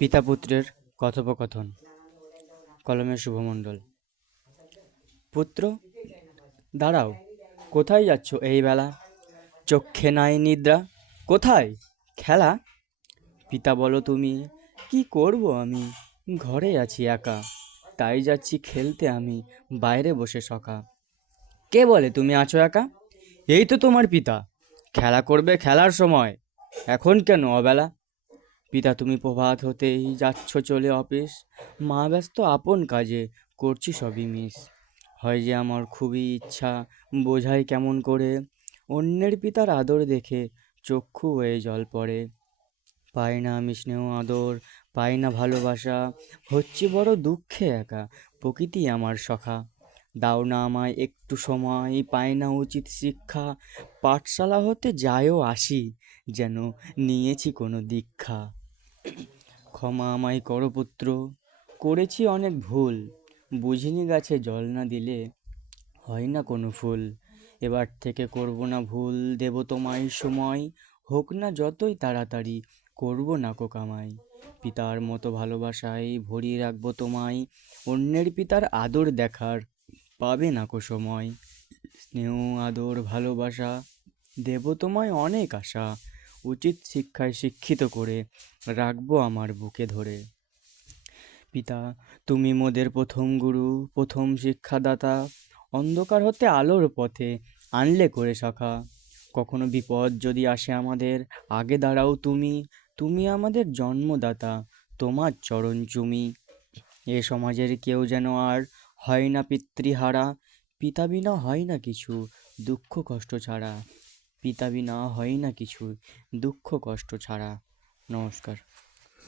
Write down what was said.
পিতা পুত্রের কথোপকথন। কলমের শুভমণ্ডল। পুত্র, দাঁড়াও, কোথায় যাচ্ছ এই বেলা? চক্ষে নাই নিদ্রা, কোথায় খেলা? পিতা বলো তুমি, কি করব আমি? ঘরে আছি একা, তাই যাচ্ছি খেলতে আমি বাইরে বসে সখা। কে বলে তুমি আছো একা? এই তো তোমার পিতা। খেলা করবে খেলার সময়, এখন কেন অবেলা? পিতা তুমি প্রভাত হতেই যাচ্ছ চলে অফিস, মা ব্যস্ত আপন কাজে, করছি সবই মিস। হয় যে আমার খুবই ইচ্ছা বোঝাই কেমন করে, অন্যের পিতার আদর দেখে চক্ষু হয়ে জল পড়ে। পাই না আমি স্নেহ আদর, পাই না ভালোবাসা, হচ্ছি বড় দুঃখে একা, প্রকৃতি আমার সখা। দাও না আমায় একটু সময়, পাই না উচিত শিক্ষা, পাঠশালা হতে যায়ও আসি, যেন নিয়েছি কোনো দীক্ষা। ক্ষমা আমায় করো পুত্র, করেছি অনেক ভুল, বুঝিনি গাছে জল না দিলে হয় না কোনো ফুল। এবার থেকে করব না ভুল, দেব তোমায় সময়, হোক না যতই তাড়াতাড়ি, করব না কো কামাই। পিতার মতো ভালোবাসায় ভরিয়ে রাখবো তোমায়, অন্যের পিতার আদর দেখার পাবে না কো সময়। স্নেহ আদর ভালোবাসা দেব তোমায় অনেক আশা, উচিত শিক্ষায় শিক্ষিত করে রাখবো আমার বুকে ধরে। পিতা তুমি মোদের প্রথম গুরু, প্রথম শিক্ষাদাতা, অন্ধকার হতে আলোর পথে আনলে করে সখা। কখনো বিপদ যদি আসে আমাদের, আগে দাঁড়াও তুমি, তুমি আমাদের জন্মদাতা, তোমার চরণ চুমি। এ সমাজের কেউ যেন আর হয় না পিতৃহারা, পিতা বিনা হয় না কিছু, দুঃখ কষ্ট ছাড়া। পিতা বিনা হয় না কিছু, দুঃখ কষ্ট ছাড়া। নমস্কার।